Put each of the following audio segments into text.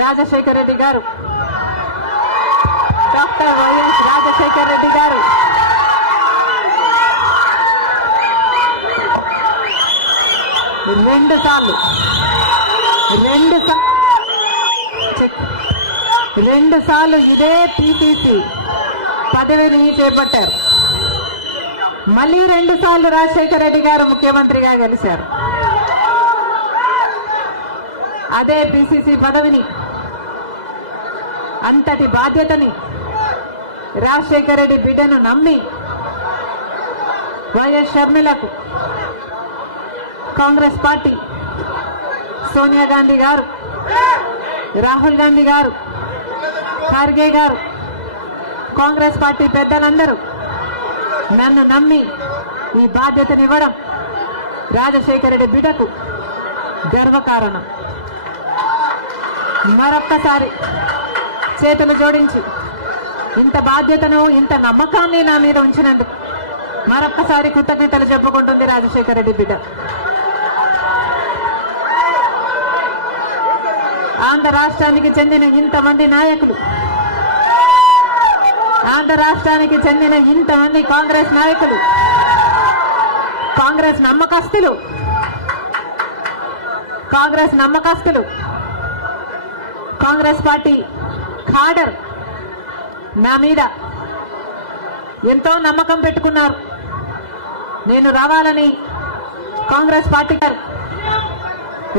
రాజశేఖర్ రెడ్డి గారు, doctor YS Rajasekhar Reddy గారు రెండు సార్లు ఇదే పిసిసి పదవిని చేపట్టారు. మళ్ళీ 2 సార్లు రాజశేఖర రెడ్డి గారు ముఖ్యమంత్రిగా గెలిచారు. అదే పిసిసి పదవిని, అంతటి బాధ్యతని రాజశేఖర రెడ్డి బిడ్డను నమ్మి వైఎస్ షర్మిలకు కాంగ్రెస్ పార్టీ, సోనియా గాంధీ గారు, రాహుల్ గాంధీ గారు, ఖార్గే గారు, కాంగ్రెస్ పార్టీ పెద్దలందరూ నన్ను నమ్మి ఈ బాధ్యతనివ్వడం రాజశేఖర రెడ్డి బిడ్డకు గర్వకారణం. మరొక్కసారి చేతులు జోడించి ఇంత బాధ్యతను, ఇంత నమ్మకాన్ని నా మీద ఉంచినందుకు మరొక్కసారి కృతజ్ఞతలు చెప్పుకుంటుంది రాజశేఖర రెడ్డి బిడ్డ. ఆంధ్ర రాష్ట్రానికి చెందిన ఇంతమంది నాయకులు, ఆంధ్ర రాష్ట్రానికి చెందిన ఇంతమంది కాంగ్రెస్ నాయకులు, కాంగ్రెస్ నమ్మకస్తులు, కాంగ్రెస్ పార్టీ ఖాడర్ నా మీద ఎంతో నమ్మకం పెట్టుకున్నారు. నేను రావాలని కాంగ్రెస్ పార్టీ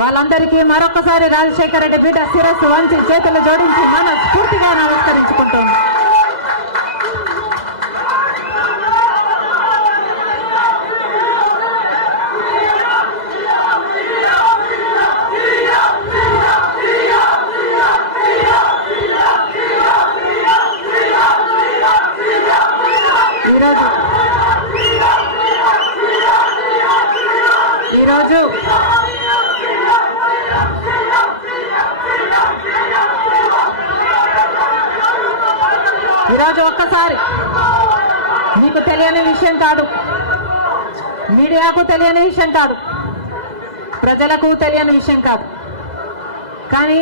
వాళ్ళందరికీ మరొకసారి రాజశేఖర రెడ్డి బిడ్డ శిరస్సు వంచి చేతులు జోడించి మనస్ఫూర్తిగా నమస్కరించుకుంటోంది. ఈరోజు ఒక్కసారి మీకు తెలియని విషయం కాదు, మీడియాకు తెలియని విషయం కాదు, ప్రజలకు తెలియని విషయం కాదు. కానీ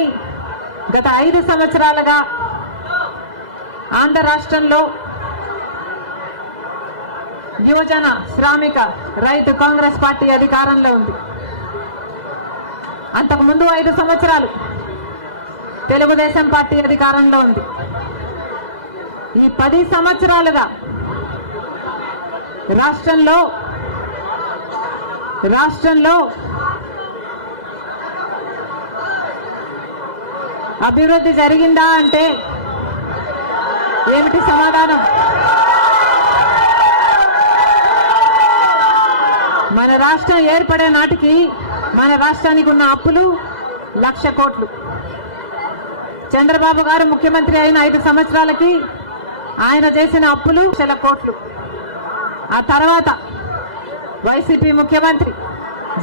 గత 5 సంవత్సరాలుగా ఆంధ్ర రాష్ట్రంలో యువజన, శ్రామిక, రైతు కాంగ్రెస్ పార్టీ అధికారంలో ఉంది. అంతకుముందు 5 సంవత్సరాలు తెలుగుదేశం పార్టీ అధికారంలో ఉంది. ఈ 10 సంవత్సరాలుగా రాష్ట్రంలో అభివృద్ధి జరిగిందా అంటే ఏమిటి సమాధానం? మన రాష్ట్రం ఏర్పడే నాటికి మన రాష్ట్రానికి ఉన్న అప్పులు 1,00,000 కోట్లు. చంద్రబాబు గారు ముఖ్యమంత్రి అయిన 5 సంవత్సరాలకి ఆయన చేసిన అప్పులు 1,00,000 కోట్లు. ఆ తర్వాత వైసీపీ ముఖ్యమంత్రి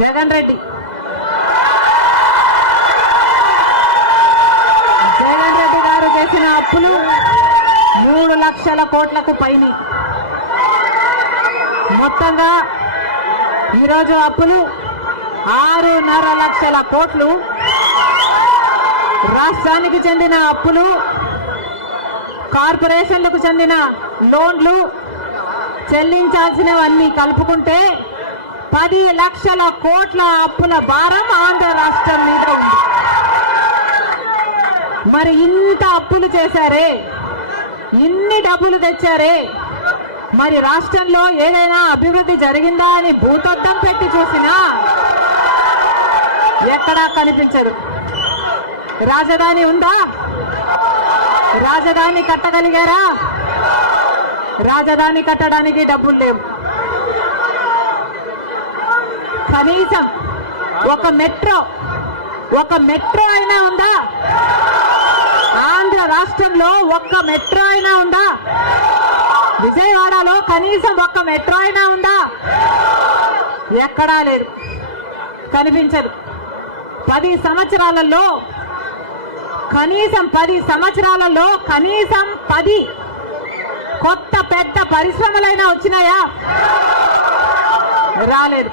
జగన్ రెడ్డి గారు చేసిన అప్పులు 3,00,000 కోట్లకు పైన. మొత్తంగా ఈరోజు అప్పులు 6.5 లక్షల కోట్లు. రాష్ట్రానికి చెందిన అప్పులు, కార్పొరేషన్లకు చెందిన లోన్లు, చెల్లించాల్సినవన్నీ కలుపుకుంటే 10 లక్షల కోట్ల అప్పుల భారం ఆంధ్ర రాష్ట్రం మీద ఉంది. మరి ఇంత అప్పులు చేశారే, ఇన్ని డబ్బులు తెచ్చారే, మరి రాష్ట్రంలో ఏదైనా అభివృద్ధి జరిగిందా అని భూతద్దం పెట్టి చూసినా ఎక్కడా కనిపించదు. రాజధాని ఉందా? రాజధాని కట్టగలిగారా? రాజధాని కట్టడానికి డబ్బులు లేవు. కనీసం ఒక మెట్రో అయినా ఉందా? ఆంధ్ర రాష్ట్రంలో ఒక్క మెట్రో అయినా ఉందా? విజయవాడలో కనీసం ఒక్క మెట్రో అయినా ఉందా? ఎక్కడా లేదు, కనిపించదు. 10 సంవత్సరాలలో కనీసం 10 కొత్త పెద్ద పరిశ్రమలైనా వచ్చినాయా? రాలేదు.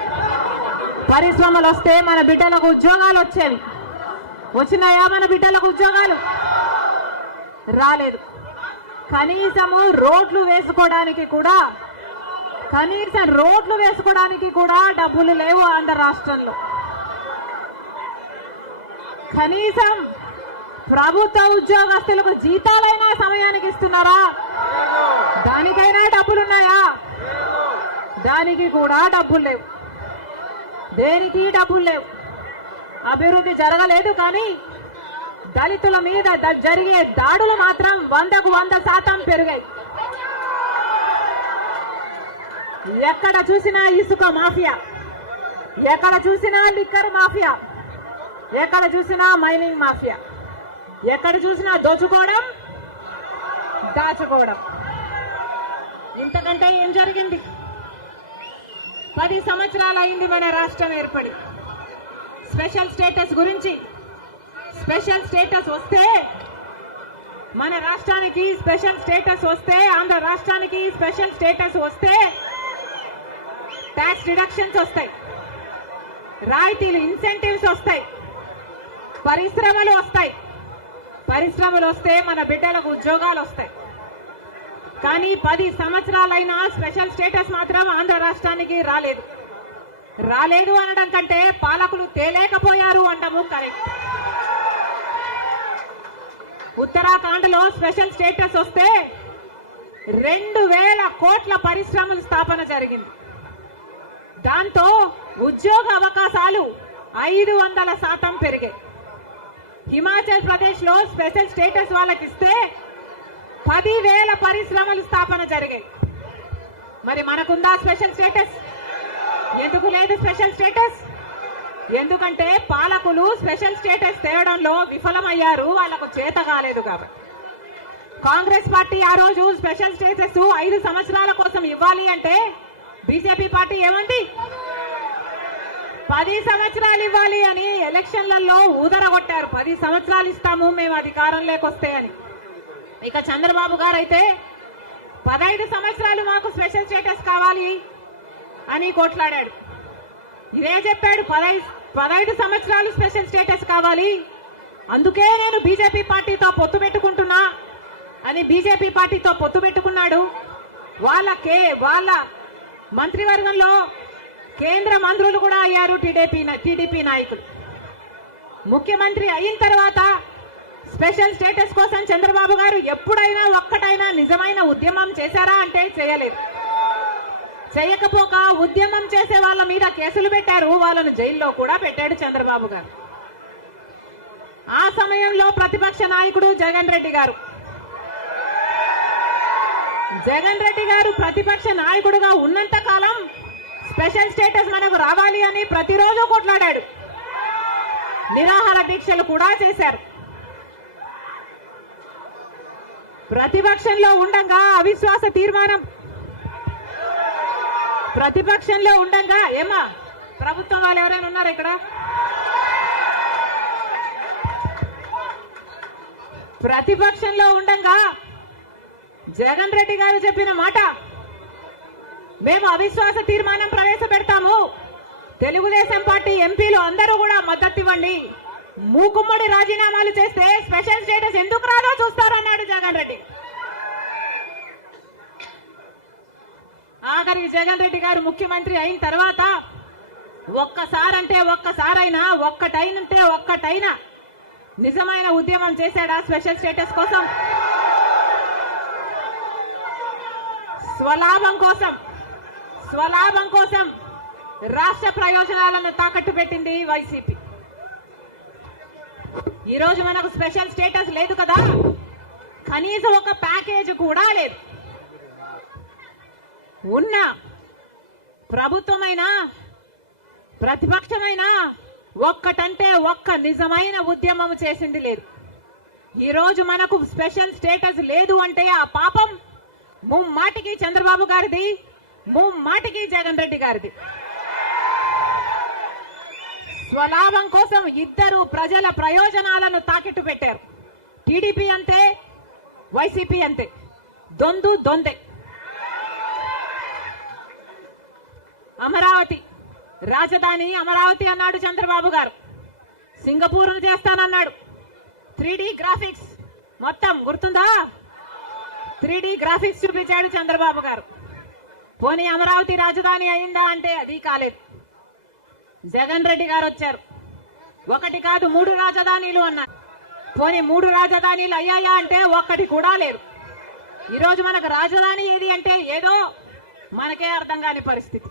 పరిశ్రమలు వస్తే మన బిడ్డలకు ఉద్యోగాలు వచ్చేవి. వచ్చినాయా మన బిడ్డలకు ఉద్యోగాలు? రాలేదు. కనీసము రోడ్లు వేసుకోవడానికి కూడా డబ్బులు లేవు ఆంధ్ర రాష్ట్రంలో. కనీసం ప్రభుత్వ ఉద్యోగస్తులకు జీతాలైనా సమయానికి ఇస్తున్నారా? దానికైనా డబ్బులున్నాయా? దానికి కూడా డబ్బులు లేవు. దేనికి డబ్బులు లేవు. అభివృద్ధి జరగలేదు. కానీ దళితుల మీద జరిగే దాడులు మాత్రం 100కు 100% పెరిగాయి. ఎక్కడ చూసినా ఇసుక మాఫియా, ఎక్కడ చూసినా లిక్కర్ మాఫియా, ఎక్కడ చూసినా మైనింగ్ మాఫియా, ఎక్కడ చూసినా దోచుకోవడం, దాచుకోవడం. ఇంతకంటే ఏం జరిగింది? 10 సంవత్సరాలు అయింది మన రాష్ట్రం ఏర్పడి. స్పెషల్ స్టేటస్ గురించి, స్పెషల్ స్టేటస్ వస్తే మన రాష్ట్రానికి స్పెషల్ స్టేటస్ వస్తే, ఆంధ్ర రాష్ట్రానికి స్పెషల్ స్టేటస్ వస్తే ట్యాక్స్ రిడక్షన్స్ వస్తాయి, రాయితీలు ఇన్సెంటివ్స్ వస్తాయి, పరిశ్రమలు వస్తాయి. పరిశ్రమలు వస్తే మన బిడ్డలకు ఉద్యోగాలు వస్తాయి. కానీ 10 సంవత్సరాలైనా స్పెషల్ స్టేటస్ మాత్రం ఆంధ్ర రాష్ట్రానికి రాలేదు. రాలేదు అనడం కంటే పాలకులు తేలేకపోయారు అనడము కరెక్ట్. ఉత్తరాఖండ్ లో స్పెషల్ స్టేటస్ వస్తే 2000 కోట్ల పరిశ్రమల స్థాపన జరిగింది. దాంతో ఉద్యోగ అవకాశాలు 500% పెరిగాయి. హిమాచల్ ప్రదేశ్ లో స్పెషల్ స్టేటస్ వాళ్ళకి ఇస్తే 10,000 పరిశ్రమల స్థాపన జరిగాయి. మరి మనకుందా స్పెషల్ స్టేటస్? ఎందుకు లేదు స్పెషల్ స్టేటస్? ఎందుకంటే పాలకులు స్పెషల్ స్టేటస్ తేవడంలో విఫలమయ్యారు, వాళ్ళకు చేత కాలేదు. కాబట్టి కాంగ్రెస్ పార్టీ ఆ రోజు స్పెషల్ స్టేటస్ 5 సంవత్సరాల కోసం ఇవ్వాలి అంటే బీజేపీ పార్టీ ఏమంది? 10 సంవత్సరాలు ఇవ్వాలి అని ఎలక్షన్లలో ఊదరగొట్టారు. 10 సంవత్సరాలు ఇస్తాము మేము అధికారంలోకి వస్తే అని. ఇక చంద్రబాబు గారు అయితే 15 సంవత్సరాలు మాకు స్పెషల్ స్టేటస్ కావాలి అని కొట్లాడాడు. ఇదే చెప్పాడు, 15 సంవత్సరాలు స్పెషల్ స్టేటస్ కావాలి, అందుకే నేను బీజేపీ పార్టీతో పొత్తు పెట్టుకుంటున్నా అని బీజేపీ పార్టీతో పొత్తు పెట్టుకున్నాడు. వాళ్ళ మంత్రివర్గంలో కేంద్ర మంత్రులు కూడా అయ్యారు టీడీపీ నాయకులు. ముఖ్యమంత్రి అయిన తర్వాత స్పెషల్ స్టేటస్ కోసం చంద్రబాబు గారు ఎప్పుడైనా ఒక్కటైనా నిజమైన ఉద్యమం చేశారా అంటే చేయలేదు. చేయకపోక ఉద్యమం చేసే వాళ్ళ మీద కేసులు పెట్టారు, వాళ్ళను జైల్లో కూడా పెట్టాడు చంద్రబాబు గారు. ఆ సమయంలో ప్రతిపక్ష నాయకుడు జగన్ రెడ్డి గారు ప్రతిపక్ష నాయకుడుగా ఉన్నంత కాలం స్పెషల్ స్టేటస్ మనకు రావాలి అని ప్రతిరోజు కొట్లాడాడు. నిరాహార దీక్షలు కూడా చేశారు. ప్రతిపక్షంలో ఉండగా అవిశ్వాస తీర్మానం, ప్రతిపక్షంలో ఉండగా ఏమా ప్రభుత్వం వాళ్ళు ఎవరైనా ఉన్నారు ఇక్కడ? ప్రతిపక్షంలో ఉండగా జగన్ రెడ్డి గారు చెప్పిన మాట, మేము అవిశ్వాస తీర్మానం ప్రవేశపెడతాము, తెలుగుదేశం పార్టీ ఎంపీలు అందరూ కూడా మద్దతు ఇవ్వండి, మూకుమ్మడి రాజీనామాలు చేస్తే స్పెషల్ స్టేటస్ ఎందుకు రాదో చూస్తారన్నాడు జగన్ రెడ్డి. ఆఖరికి జగన్ రెడ్డి గారు ముఖ్యమంత్రి అయిన తర్వాత ఒక్కటైనా నిజమైన ఉద్యమం చేశాడా స్పెషల్ స్టేటస్ కోసం? స్వలాభం కోసం రాష్ట్ర ప్రయోజనాలను తాకట్టు పెట్టింది వైసీపీ. ఈరోజు మనకు స్పెషల్ స్టేటస్ లేదు కదా, కనీసం ఒక ప్యాకేజ్ కూడా లేదు. ఉన్న ప్రభుత్వమైనా ప్రతిపక్షమైనా ఒక్కటంటే ఒక్క నిజమైన ఉద్యమం చేసింది లేదు. ఈరోజు మనకు స్పెషల్ స్టేటస్ లేదు అంటే ఆ పాపం ముమ్మాటికి చంద్రబాబు గారిది, ముమ్మాటికి జగన్ రెడ్డి గారిది. స్వలాభం కోసం ఇద్దరు ప్రజల ప్రయోజనాలను తాకట్టు పెట్టారు. టీడీపీ అంతే, వైసీపీ అంతే. దొందే. అమరావతి రాజధాని అమరావతి అన్నాడు చంద్రబాబు గారు. సింగపూర్ను చేస్తానన్నాడు. 3D గ్రాఫిక్స్ మొత్తం గుర్తుందా? 3D గ్రాఫిక్స్ చూపించాడు చంద్రబాబు గారు. పోనీ అమరావతి రాజధాని అయిందా అంటే అది కాలేదు. జగన్ రెడ్డి గారు వచ్చారు. 1 కాదు 3 రాజధానిలు అన్నారు. పోనీ 3 రాజధానిలు అయ్యాయా అంటే 1 కూడా లేదు. ఈరోజు మనకు రాజధాని ఏది అంటే ఏదో మనకే అర్థం కాని పరిస్థితి.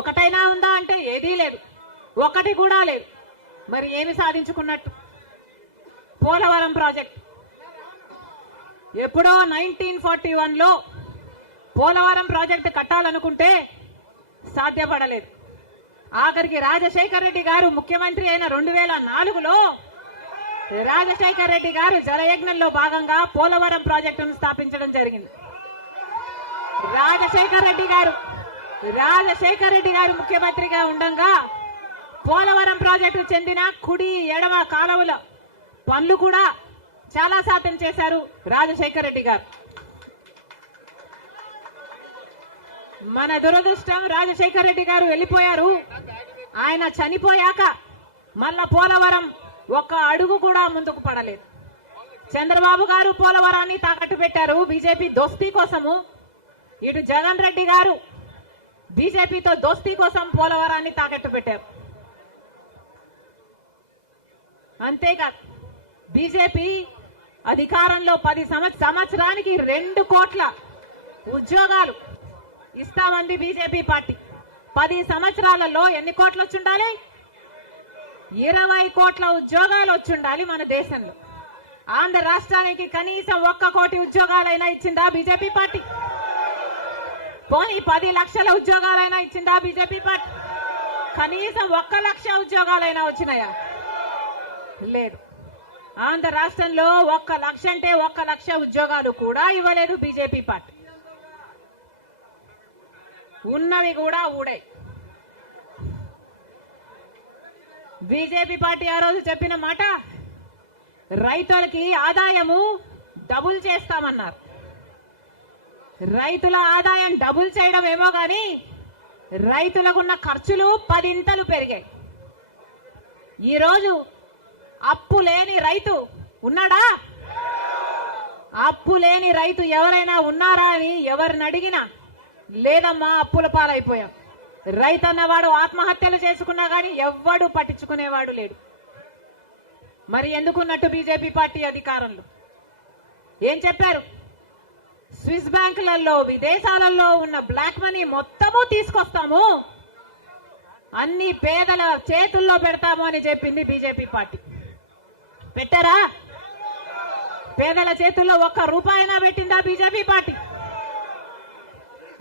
1 ఉందా అంటే ఏదీ లేదు. 1 కూడా లేదు. మరి ఏమి సాధించుకున్నట్టు? పోలవరం ప్రాజెక్ట్ ఎప్పుడో 1941లో పోలవరం ప్రాజెక్టు కట్టాలనుకుంటే సాధ్యపడలేదు. ఆఖరికి రాజశేఖర్ రెడ్డి గారు ముఖ్యమంత్రి అయిన 2004లో రాజశేఖర్ రెడ్డి గారు జలయజ్ఞంలో భాగంగా పోలవరం ప్రాజెక్టును స్థాపించడం జరిగింది. రాజశేఖర్ రెడ్డి గారు ముఖ్యమంత్రిగా ఉండగా పోలవరం ప్రాజెక్టు చెందిన కుడి ఎడమ కాలువల పనులు కూడా చాలా శాతం చేశారు రాజశేఖర్ రెడ్డి గారు. మన దురదృష్టం రాజశేఖర్ రెడ్డి గారు వెళ్ళిపోయారు. ఆయన చనిపోయాక మళ్ళా పోలవరం 1 అడుగు కూడా ముందుకు పడలేదు. చంద్రబాబు గారు పోలవరాన్ని తాకట్టు పెట్టారు బీజేపీ దోస్తీ కోసము. ఇటు జగన్ రెడ్డి గారు బీజేపీతో దోస్తీ కోసం పోలవరాన్ని తాకట్టు పెట్టారు. అంతేకాదు బీజేపీ అధికారంలో 10 సంవత్సరానికి 2 కోట్ల ఉద్యోగాలు ఇస్తామంది బీజేపీ పార్టీ. 10 సంవత్సరాలలో ఎన్ని కోట్లు వచ్చుండాలి? 20 కోట్ల ఉద్యోగాలు వచ్చుండాలి మన దేశంలో. ఆంధ్ర రాష్ట్రానికి కనీసం 1 కోటి ఉద్యోగాలైనా ఇచ్చిందా బీజేపీ పార్టీ? పోనీ 10 లక్షల ఉద్యోగాలైనా ఇచ్చిందా బీజేపీ పార్టీ? కనీసం 1 లక్ష ఉద్యోగాలైనా వచ్చినాయా? లేదు. ఆంధ్ర రాష్ట్రంలో 1 లక్ష అంటే 1 లక్ష ఉద్యోగాలు కూడా ఇవ్వలేదు బీజేపీ పార్టీ. ఉన్నవి కూడా ఊడాయి. బీజేపీ పార్టీ ఆ రోజు చెప్పిన మాట రైతులకి ఆదాయము డబుల్ చేస్తామన్నారు. రైతుల ఆదాయం డబుల్ చేయడం ఏమో గాని రైతులకున్న ఖర్చులు 10 ఇంతలు పెరిగాయి. ఈరోజు అప్పు లేని రైతు ఉన్నాడా? అప్పు లేని రైతు ఎవరైనా ఉన్నారా అని ఎవరిని అడిగినా లేదమ్మా అప్పుల పాలైపోయాం. రైతు అన్నవాడు ఆత్మహత్యలు చేసుకున్నా గానీ ఎవ్వడు పట్టించుకునేవాడు లేడు. మరి ఎందుకున్నట్టు బీజేపీ పార్టీ అధికారంలో ఏం చెప్పారు? స్విస్ బ్యాంకులలో విదేశాలలో ఉన్న బ్లాక్ మనీ మొత్తము తీసుకొస్తాము, అన్ని పేదల చేతుల్లో పెడతాము అని చెప్పింది బీజేపీ పార్టీ. పెట్టారా? పేదల చేతుల్లో 1 రూపాయినా పెట్టిందా బీజేపీ పార్టీ?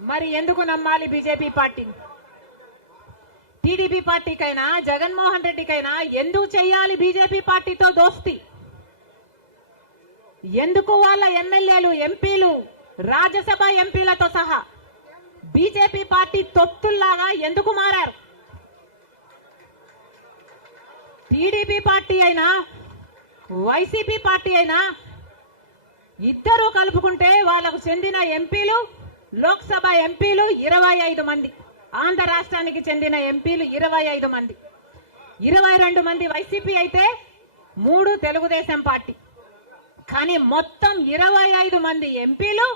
మరి ఎందుకు నమ్మాలి బీజేపీ పార్టీని? టీడీపీ పార్టీకైనా జగన్మోహన్ రెడ్డికైనా ఎందుకు చెయ్యాలి బీజేపీ పార్టీతో దోస్తి? ఎందుకు వాళ్ళ ఎమ్మెల్యేలు ఎంపీలు రాజ్యసభ ఎంపీలతో సహా బీజేపీ పార్టీ తొత్తుల్లాగా ఎందుకు మారారు? టీడీపీ పార్టీ అయినా వైసీపీ పార్టీ అయినా ఇద్దరూ కలుపుకుంటే వాళ్లకు చెందిన ఎంపీలు లోక్సభ ఎంపీలు 25 మంది, ఆంధ్ర రాష్ట్రానికి చెందిన ఎంపీలు 25 మంది, 22 మంది వైసీపీ అయితే 3 తెలుగుదేశం పార్టీ. కానీ మొత్తం 25 మంది ఎంపీలు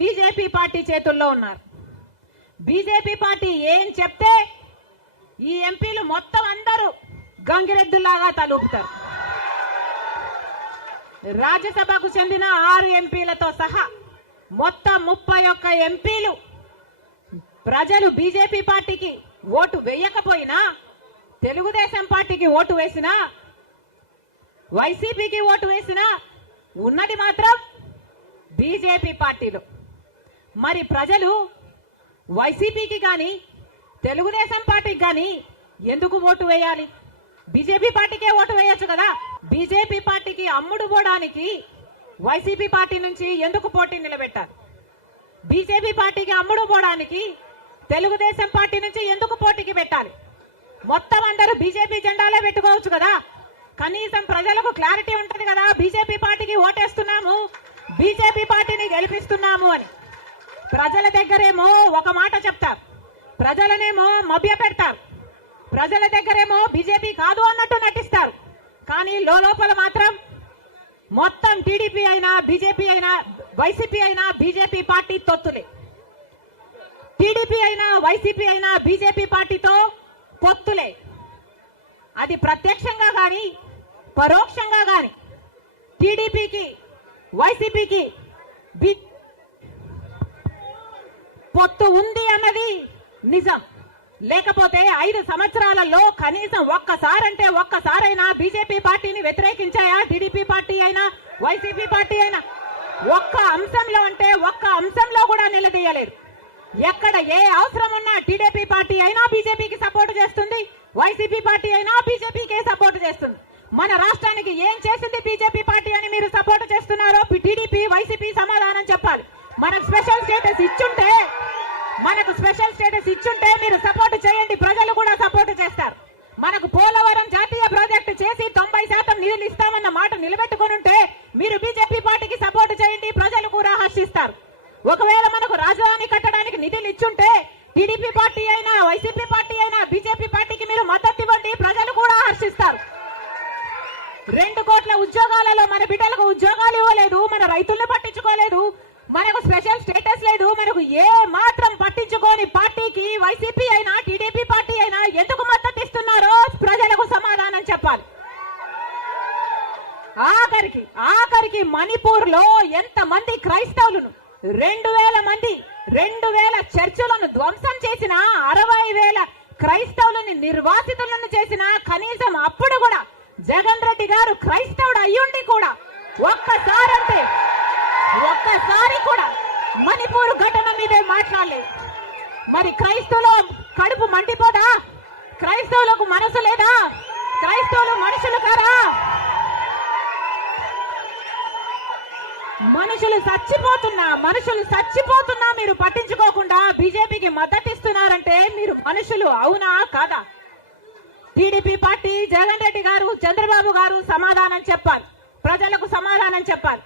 బీజేపీ పార్టీ చేతుల్లో ఉన్నారు. బీజేపీ పార్టీ ఏం చెప్తే ఈ ఎంపీలు మొత్తం అందరూ గంగిరెద్దులాగా తలూపుతారు. రాజ్యసభకు చెందిన 6 ఎంపీలతో సహా మొత్తం 31 ఎంపీలు ప్రజలు బీజేపీ పార్టీకి ఓటు వేయకపోయినా, తెలుగుదేశం పార్టీకి ఓటు వేసినా, వైసీపీకి ఓటు వేసినా ఉన్నది మాత్రం బీజేపీ పార్టీలో. మరి ప్రజలు వైసీపీకి గాని తెలుగుదేశం పార్టీకి గాని ఎందుకు ఓటు వేయాలి? బీజేపీ పార్టీకే ఓటు వేయొచ్చు కదా. బీజేపీ పార్టీకి అమ్ముడు పోవడానికి వైసీపీ పార్టీ నుంచి ఎందుకు పోటీ నిలబెట్టారు? బీజేపీ పార్టీకి అమ్ముడు పోవడానికి తెలుగుదేశం పార్టీ నుంచి ఎందుకు పోటీకి పెట్టాలి? మొత్తం అందరూ బీజేపీ జెండాలే పెట్టుకోవచ్చు కదా. కనీసం ప్రజలకు క్లారిటీ ఉంటది కదా. బీజేపీ పార్టీకి ఓటేస్తున్నాము, బీజేపీ పార్టీని గెలిపిస్తున్నాము అని. ప్రజల దగ్గరేమో ఒక మాట చెప్తారు, ప్రజలనేమో మభ్య పెడతారు, ప్రజల దగ్గరేమో బీజేపీ కాదు అన్నట్టు నటిస్తారు. కానీ లోపల మాత్రం మొత్తం టీడీపీ అయినా బీజేపీ అయినా వైసీపీ అయినా బీజేపీ పార్టీ తొత్తులే. టీడీపీ అయినా వైసీపీ అయినా బీజేపీ పార్టీతో పొత్తులే. అది ప్రత్యక్షంగా గాని పరోక్షంగా గాని టీడీపీకి వైసీపీకి పొత్తు ఉంది అన్నది నిజం. లేకపోతే 5 సంవత్సరాలలో కనీసం ఒక్కసారైనా బీజేపీ పార్టీని వ్యతిరేకించాయా టీడీపీ పార్టీ అయినా వైసీపీ పార్టీ అయినా? ఒక్క అంశంలో కూడా నిలదీయలేదు. ఎక్కడ ఏ అవసరం ఉన్నా టీడీపీ పార్టీ అయినా బీజేపీకి సపోర్ట్ చేస్తుంది, వైసీపీ పార్టీ అయినా బీజేపీకే సపోర్ట్ చేస్తుంది. మన రాష్ట్రానికి ఏం చేసింది బీజేపీ పార్టీ అని మీరు సపోర్ట్ చేస్తున్నారో టీడీపీ వైసీపీ సమాధానం చెప్పాలి. మనకు స్పెషల్ స్టేటస్ ఇచ్చుంటే మీరు సపోర్ట్ చేయండి, ప్రజలు కూడా సపోర్ట్ చేస్తారు. మనకు పోలవరం జాతీయ ప్రాజెక్టు చేసి 90% నిధులు ఇస్తామన్న మాట నిలబెట్టుకుని ఉంటే మీరు బీజేపీ పార్టీకి సపోర్ట్ చేయండి, ప్రజలు కూడా హర్షిస్తారు. ఒకవేళ మనకు రాజధాని కట్టడానికి నిధులు ఇచ్చుంటే టీడీపీ పార్టీ అయినా వైసీపీ పార్టీ అయినా బీజేపీ పార్టీకి మీరు మద్దతు ఇవ్వండి, ప్రజలు కూడా హర్షిస్తారు. 2 కోట్ల ఉద్యోగాలలో మన బిడ్డలకు ఉద్యోగాలు ఇవ్వలేదు, మన రైతుల్ని పట్టించుకోలేదు, మనకు స్పెషల్ స్టేటస్ లేదు. మనకు ఏ మాత్రం పట్టించుకోని పార్టీకి వైసీపీ అయినా టీడీపీ పార్టీ అయినా ఎందుకు మద్దతు ఇస్తున్నారో ప్రజలకు సమాధానం చెప్పాలి. ఆఖరికి మణిపూర్ లో ఎంతమంది క్రైస్తవులను 2,000 చర్చిలను ధ్వంసం చేసిన 60,000 క్రైస్తవులని నిర్వాసితులను చేసిన కనీసం అప్పుడు కూడా జగన్ రెడ్డి గారు క్రైస్తవుడు అయ్యుండి కూడా ఒక్కసారి కూడా మణిపూర్ ఘటన మీదే మాట్లాడలేదు. మరి క్రైస్తవుల కడుపు మండిపోదా? క్రైస్తవులకు మనసు లేదా? క్రైస్తవులు మనుషులు కారా? మనుషులు చచ్చిపోతున్నా మీరు పట్టించుకోకుండా బీజేపీకి మద్దతు ఇస్తున్నారంటే మీరు మనుషులు అవునా కాదా? టీడీపీ పార్టీ జగన్ రెడ్డి గారు చంద్రబాబు గారు సమాధానం చెప్పాలి, ప్రజలకు సమాధానం చెప్పాలి.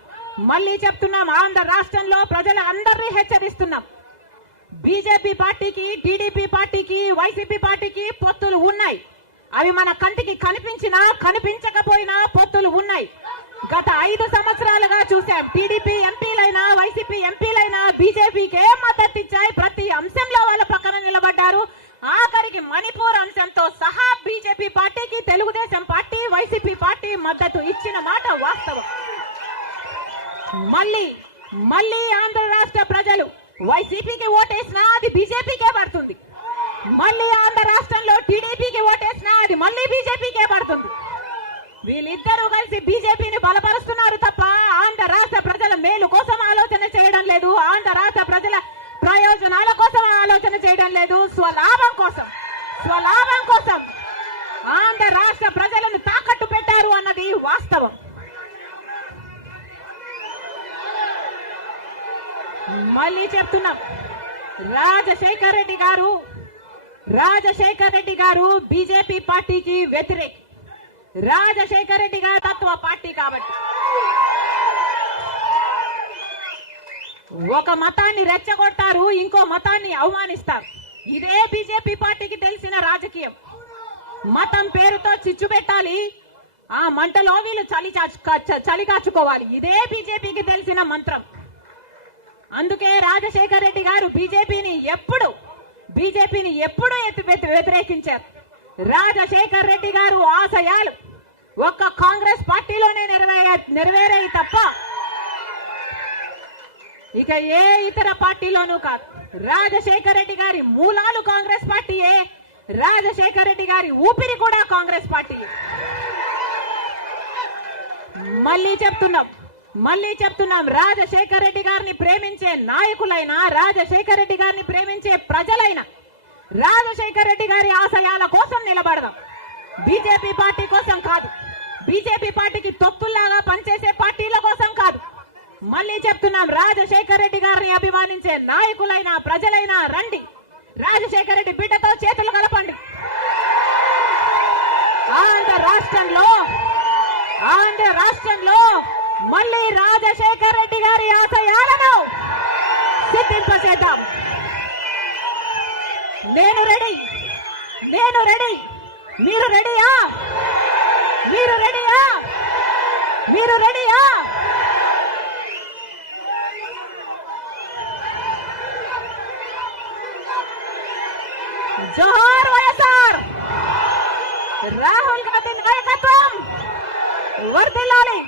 మళ్ళీ చెప్తున్నాం, ఆంధ్ర రాష్ట్రంలో ప్రజల అందరినీ హెచ్చరిస్తున్నాం. బీజేపీ పార్టీకి టీడీపీ పార్టీకి వైసీపీ పార్టీకి పొత్తులు ఉన్నాయి. అవి మన కంటికి కనిపించినా కనిపించకపోయినా పొత్తులు ఉన్నాయి. గత 5 సంవత్సరాలుగా చూసాం. టీడీపీ ఎంపీలైనా వైసీపీ ఎంపీలైనా బీజేపీకే మద్దతు ఇచ్చాయి, ప్రతి అంశంలో వాళ్ళ పక్కన నిలబడ్డారు. ఆఖరికి మణిపూర్ అంశంతో సహా బీజేపీ పార్టీకి తెలుగుదేశం పార్టీ వైసీపీ పార్టీ మద్దతు ఇచ్చిన మాట వాస్తవం. మళ్ళీ ఆంధ్ర రాష్ట్ర ప్రజలు వైసీపీకి ఓటేసినా అది బీజేపీకే పడుతుంది, మళ్ళీ ఆంధ్ర రాష్ట్రంలో టీడీపీకి ఓటేసినా అది మళ్ళీ బీజేపీకే పడుతుంది. వీళ్ళిద్దరూ కలిసి బీజేపీని బలపరుస్తున్నారు తప్ప ఆంధ్ర రాష్ట్ర ప్రజల మేలు కోసం ఆలోచన చేయడం లేదు, ఆంధ్ర రాష్ట్ర ప్రజల ప్రయోజనాల కోసం ఆలోచన చేయడం లేదు. స్వలాభం కోసం ఆంధ్ర రాష్ట్ర ప్రజలను తాకట్టు పెట్టారు అన్నది వాస్తవం. మళ్ళీ చెప్తున్నాం, రాజశేఖర్ రెడ్డి గారు బీజేపీ పార్టీకి వ్యతిరేకి. రాజశేఖర్ రెడ్డి గారు తత్వ పార్టీ కాబట్టి ఒక మతాన్ని రెచ్చగొడతారు, ఇంకో మతాన్ని అవమానిస్తారు. ఇదే బీజేపీ పార్టీకి తెలిసిన రాజకీయం. మతం పేరుతో చిచ్చు పెట్టాలి, ఆ మంటలో వీళ్ళు చలి కాచుకోవాలి. ఇదే బీజేపీకి తెలిసిన మంత్రం. అందుకే రాజశేఖర్ రెడ్డి గారు బీజేపీని ఎప్పుడు వ్యతిరేకించారు. రాజశేఖర్ రెడ్డి గారు ఆశయాలు ఒక్క కాంగ్రెస్ పార్టీలోనే నెరవేరాయి తప్ప ఇక ఏ ఇతర పార్టీలోనూ కాదు. రాజశేఖర్ రెడ్డి గారి మూలాలు కాంగ్రెస్ పార్టీయే, రాజశేఖర్ రెడ్డి గారి ఊపిరి కూడా కాంగ్రెస్ పార్టీయే. మళ్ళీ చెప్తున్నాం, రాజశేఖర్ రెడ్డి గారిని ప్రేమించే నాయకులైనా, రాజశేఖర్ రెడ్డి గారిని ప్రేమించే ప్రజలైనా రాజశేఖర్ రెడ్డి గారి ఆశయాల కోసం నిలబడదాం, బీజేపీ పార్టీ కోసం కాదు, బీజేపీ పార్టీకి తొత్తుల్లాగా పనిచేసే పార్టీల కోసం కాదు. మళ్ళీ చెప్తున్నాం, రాజశేఖర్ రెడ్డి గారిని అభిమానించే నాయకులైనా ప్రజలైనా రండి, రాజశేఖర్ రెడ్డి బిడ్డతో చేతులు కలపండి. ఆంధ్ర రాష్ట్రంలో మళ్ళీ రాజశేఖర్ రెడ్డి గారి సిద్ధింపచేద్దాం. నేను రెడీ, మీరు రెడీయా? జోహార్ వైఎస్ఆర్. రాహుల్ గాంధీ నాయకత్వం వర్ధిల్లాలి.